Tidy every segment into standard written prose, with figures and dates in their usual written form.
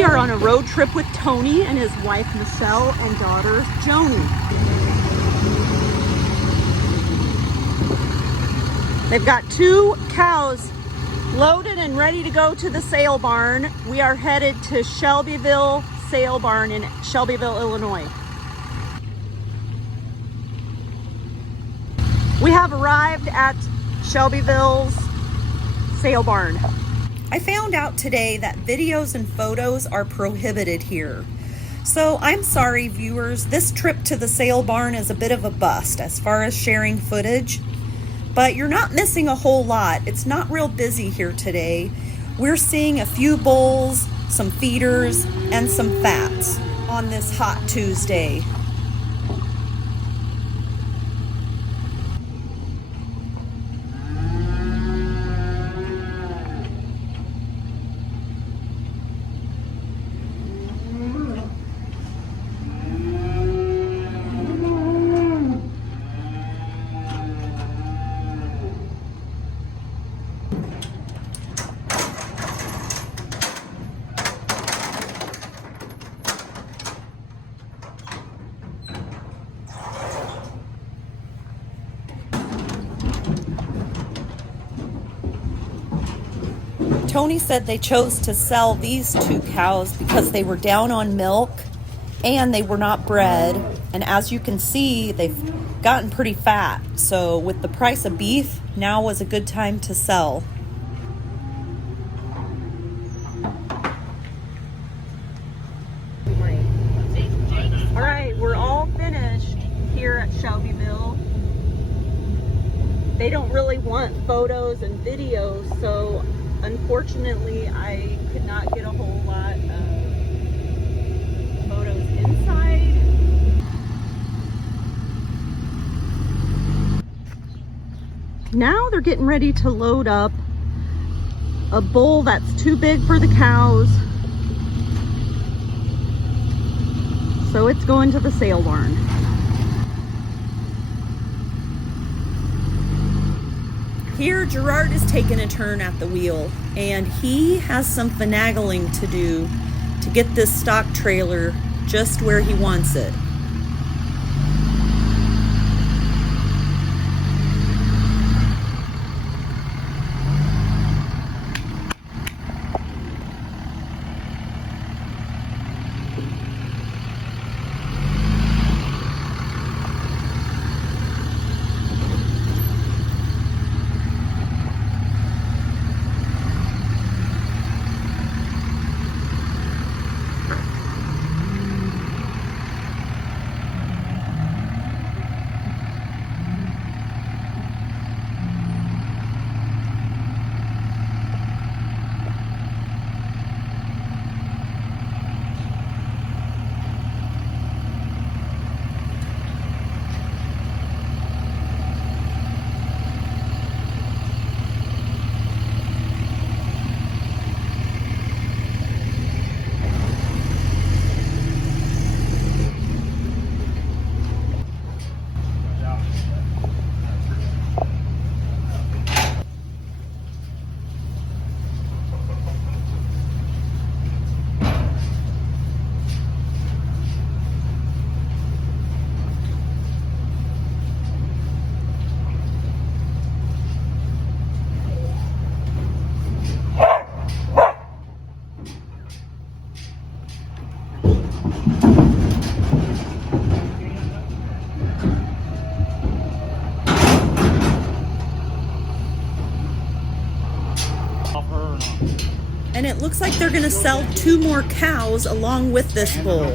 We are on a road trip with Tony and his wife Michelle and daughter Joni. They've got 2 cows loaded and ready to go to the sale barn. We are headed to Shelbyville Sale Barn in Shelbyville, Illinois. We have arrived at Shelbyville's sale barn. I found out today that videos and photos are prohibited here. So I'm sorry, viewers, this trip to the sale barn is a bit of a bust as far as sharing footage, but you're not missing a whole lot. It's not real busy here today. We're seeing a few bulls, some feeders, and some fats on this hot Tuesday. Tony said they chose to sell these 2 cows because they were down on milk and they were not bred. And as you can see, they've gotten pretty fat. So with the price of beef, now was a good time to sell. All right, we're all finished here at Shelbyville. They don't really want photos and videos, so unfortunately, I could not get a whole lot of photos inside. Now they're getting ready to load up a bull that's too big for the cows. So it's going to the sale barn. Here, Gerard is taking a turn at the wheel, and he has some finagling to do to get this stock trailer just where he wants it. And it looks like they're going to sell 2 more cows along with this bull.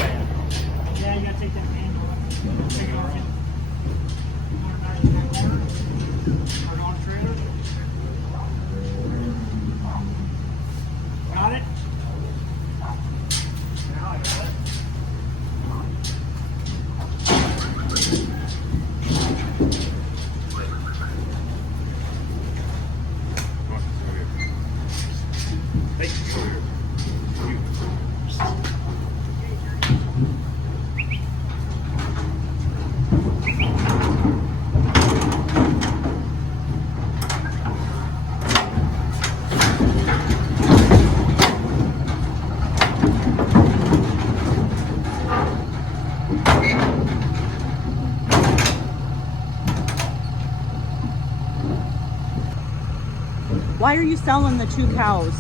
Why are you selling the 2 cows?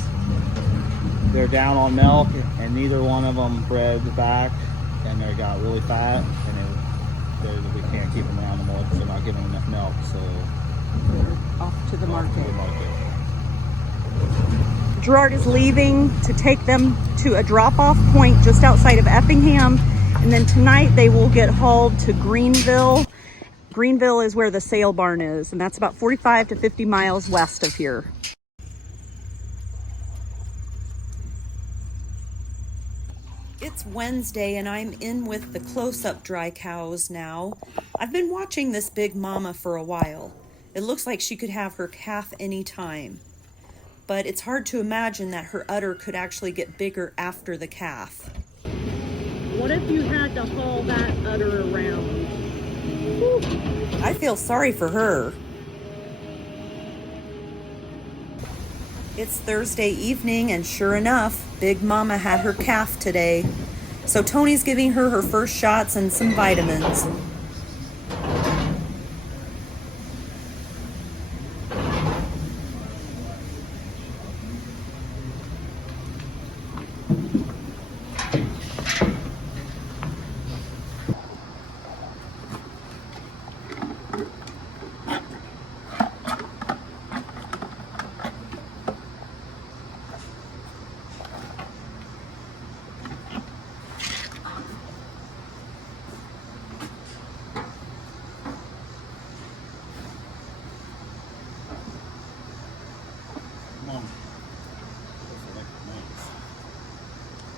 They're down on milk, and neither one of them bred back, and they got really fat, and we can't keep them around anymore because they're not giving enough milk. So Off to the market. to the market. Gerard is leaving to take them to a drop-off point just outside of Effingham, and then tonight they will get hauled to Greenville. Greenville is where the sale barn is, and that's about 45 to 50 miles west of here. It's Wednesday and I'm in with the close-up dry cows now. I've been watching this big mama for a while. It looks like she could have her calf any time. But it's hard to imagine that her udder could actually get bigger after the calf. What if you had to haul that udder around? Whew. I feel sorry for her. It's Thursday evening, and sure enough, Big Mama had her calf today. So Tony's giving her her first shots and some vitamins.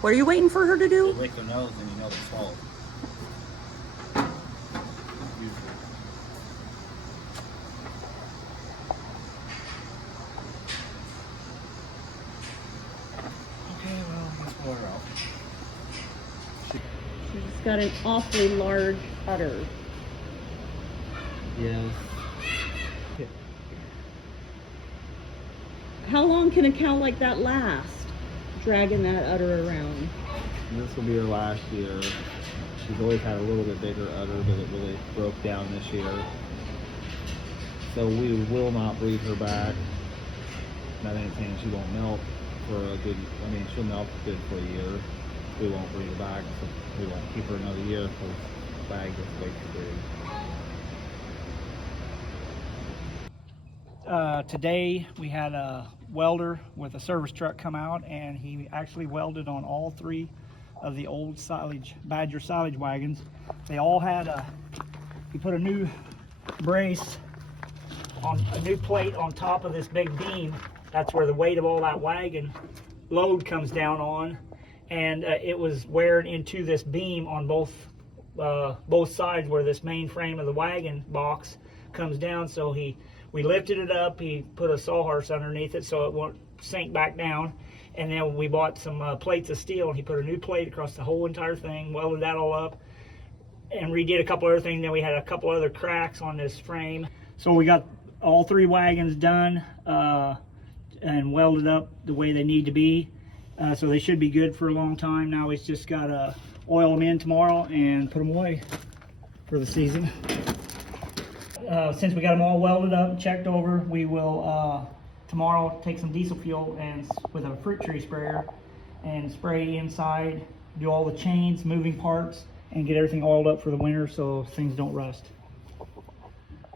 What are you waiting for her to do? They lick their nose and you know they're swallowed. Okay, well, let's pull her out. She's got an awfully large udder. Yes. How long can a cow like that last, dragging that udder around? This will be her last year. She's always had a little bit bigger udder, but it really broke down this year. So we will not breed her back. Not anything, she won't milk for a good, she'll milk good for a year. We won't breed her back, so we won't keep her another year because the bag is way too big. Today we had a welder with a service truck come out, and he actually welded on all 3 of the old Badger silage wagons. They all had he put a new brace on a new plate on top of this big beam. That's where the weight of all that wagon load comes down on, and it was wearing into this beam on both sides where this main frame of the wagon box comes down. So we lifted it up, he put a sawhorse underneath it so it won't sink back down, and then we bought some plates of steel, and he put a new plate across the whole entire thing, welded that all up, and redid a couple other things. Then we had a couple other cracks on this frame. So we got all 3 wagons done and welded up the way they need to be. So they should be good for a long time. Now we just got to oil them in tomorrow and put them away for the season. Since we got them all welded up and checked over, we will tomorrow take some diesel fuel and with a fruit tree sprayer and spray inside, do all the chains, moving parts, and get everything oiled up for the winter so things don't rust.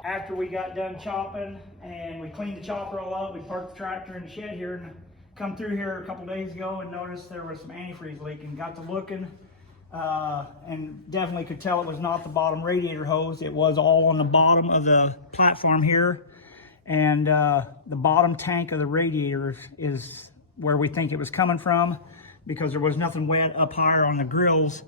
After we got done chopping and we cleaned the chopper all up, we parked the tractor in the shed here and come through here a couple days ago and noticed there was some antifreeze leaking. Got to looking. And definitely could tell it was not the bottom radiator hose. It was all on the bottom of the platform here, and the bottom tank of the radiator is where we think it was coming from, because there was nothing wet up higher on the grills.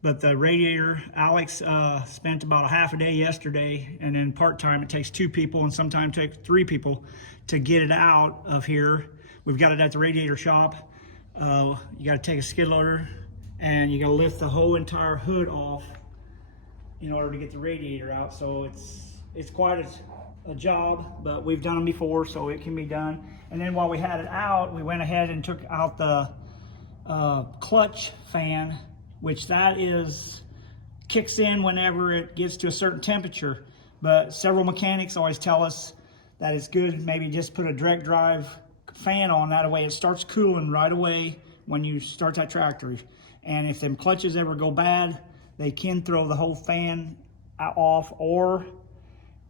But the radiator, Alex spent about a half a day yesterday, and then part-time it takes 2 people and sometimes takes 3 people to get it out of here. We've got it at the radiator shop. You got to take a skid loader and you gotta lift the whole entire hood off in order to get the radiator out. So it's quite a job, but we've done them before, so it can be done. And then while we had it out, we went ahead and took out the clutch fan, which that kicks in whenever it gets to a certain temperature. But several mechanics always tell us that it's good maybe just put a direct drive fan on, that way it starts cooling right away when you start that tractor. And if them clutches ever go bad, they can throw the whole fan off, or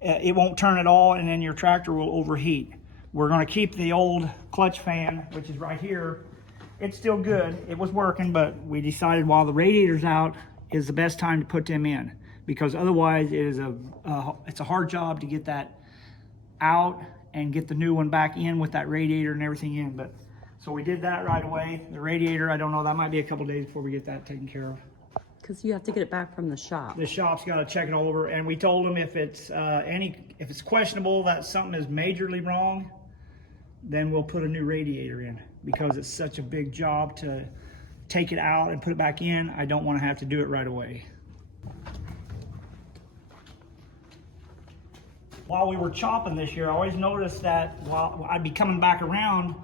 it won't turn at all, and then your tractor will overheat. We're going to keep the old clutch fan, which is right here. It's still good. It was working, but we decided while the radiator's out is the best time to put them in, because otherwise it's a hard job to get that out and get the new one back in with that radiator and everything in. But so we did that right away. The radiator, I don't know, that might be a couple days before we get that taken care of. Because you have to get it back from the shop. The shop's got to check it all over, and we told them if it's questionable that something is majorly wrong, then we'll put a new radiator in, because it's such a big job to take it out and put it back in. I don't want to have to do it right away. While we were chopping this year, I always noticed that while I'd be coming back around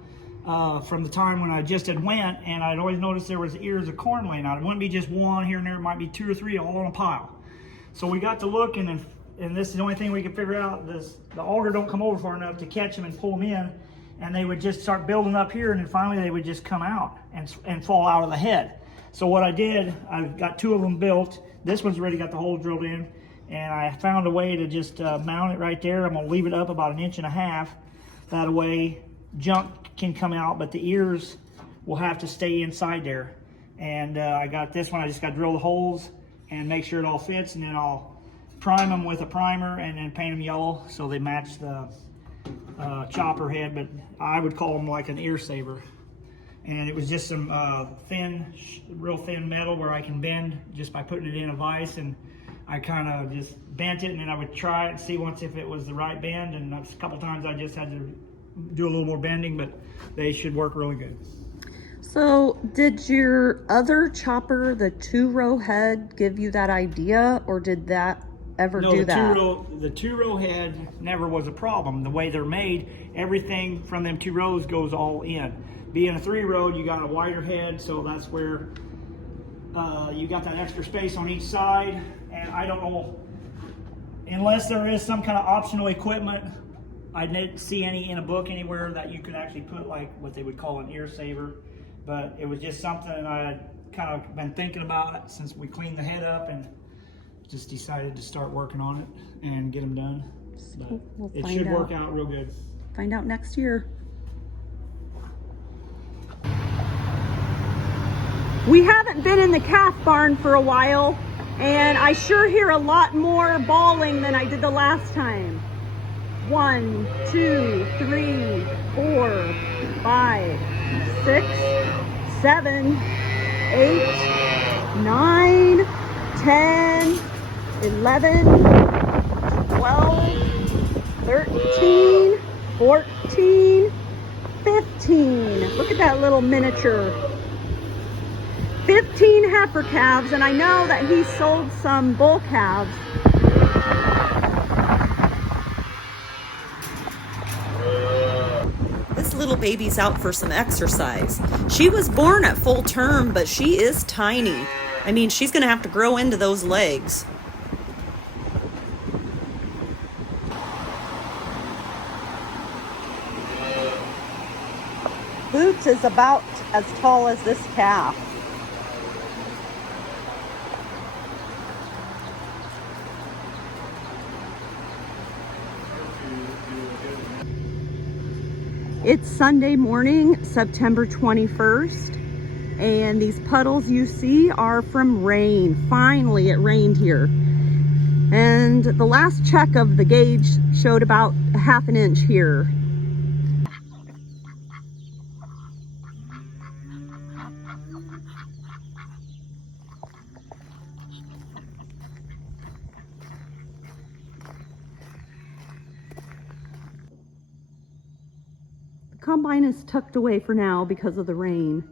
from the time when I just had went, and I'd always noticed there was ears of corn laying out. It wouldn't be just one here and there, it might be 2 or 3 all on a pile. So we got to looking, and this is the only thing we could figure out, the auger don't come over far enough to catch them and pull them in, and they would just start building up here, and then finally they would just come out and fall out of the head. So what I did, I got 2 of them built. This one's already got the hole drilled in, and I found a way to just mount it right there. I'm gonna leave it up about 1.5 inches. That way junk can come out, but the ears will have to stay inside there. And I got this one, I just got to drill the holes and make sure it all fits, and then I'll prime them with a primer and then paint them yellow so they match the chopper head, but I would call them like an ear saver. And it was just some real thin metal where I can bend just by putting it in a vise, and I kind of just bent it, and then I would try it and see once if it was the right bend, and a couple times I just had to do a little more bending, but they should work really good. So did your other chopper, the 2-row head, give you that idea, or did that ever do that? The 2-row head never was a problem. The way they're made, everything from them 2 rows goes all in. Being a 3-row, you got a wider head, so that's where you got that extra space on each side. And I don't know, unless there is some kind of optional equipment, I didn't see any in a book anywhere that you could actually put like what they would call an ear saver. But it was just something I had kind of been thinking about since we cleaned the head up, and just decided to start working on it and get them done. But it should work out real good. Find out next year. We haven't been in the calf barn for a while, and I sure hear a lot more bawling than I did the last time. 1, 2, 3, 4, 5, 6, 7, 8, 9, 10, 11, 12, 13, 14, 15. Look at that little miniature. 15 heifer calves, and I know that he sold some bull calves. This little baby's out for some exercise. She was born at full term, but she is tiny. I mean, she's gonna have to grow into those legs. Boots is about as tall as this calf. It's Sunday morning, September 21st, and these puddles you see are from rain. Finally, it rained here. And the last check of the gauge showed about 1/2 inch here. Combine is tucked away for now because of the rain,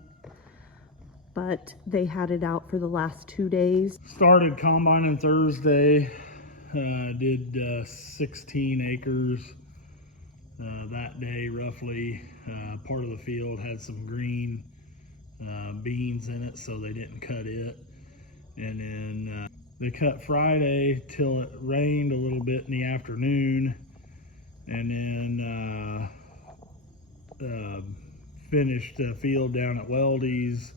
but they had it out for the last 2 days. Started combining Thursday, did 16 acres that day roughly. Part of the field had some green beans in it, so they didn't cut it. And then they cut Friday till it rained a little bit in the afternoon, and then finished a field down at Weldy's,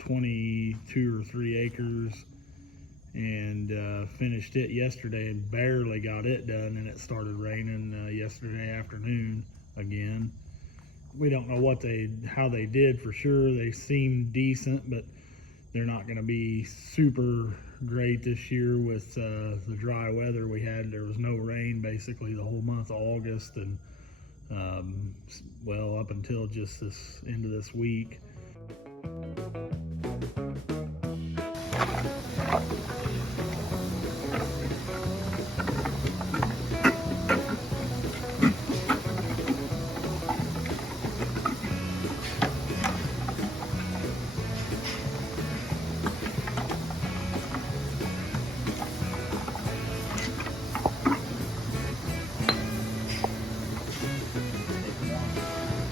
22 or 3 acres, and finished it yesterday and barely got it done, and it started raining yesterday afternoon again. We don't know how they did for sure. They seem decent, but they're not going to be super great this year with the dry weather we had. There was no rain basically the whole month of August, and well, up until just this end of this week.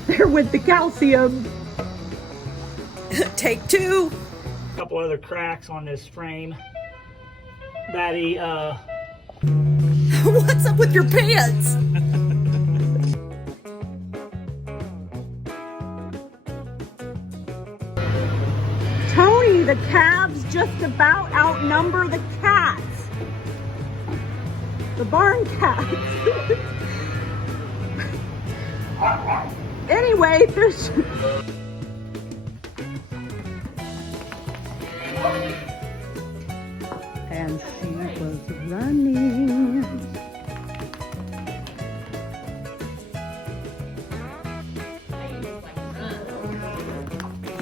There with the calcium. Take 2. A couple other cracks on this frame that he What's up with your pants? Tony, the calves just about outnumber the cats. The barn cats. Anyway, there's... And she was running.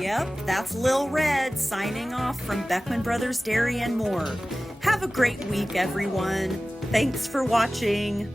Yep, that's Lil Red signing off from Beckman Brothers Dairy and More. Have a great week, everyone. Thanks for watching.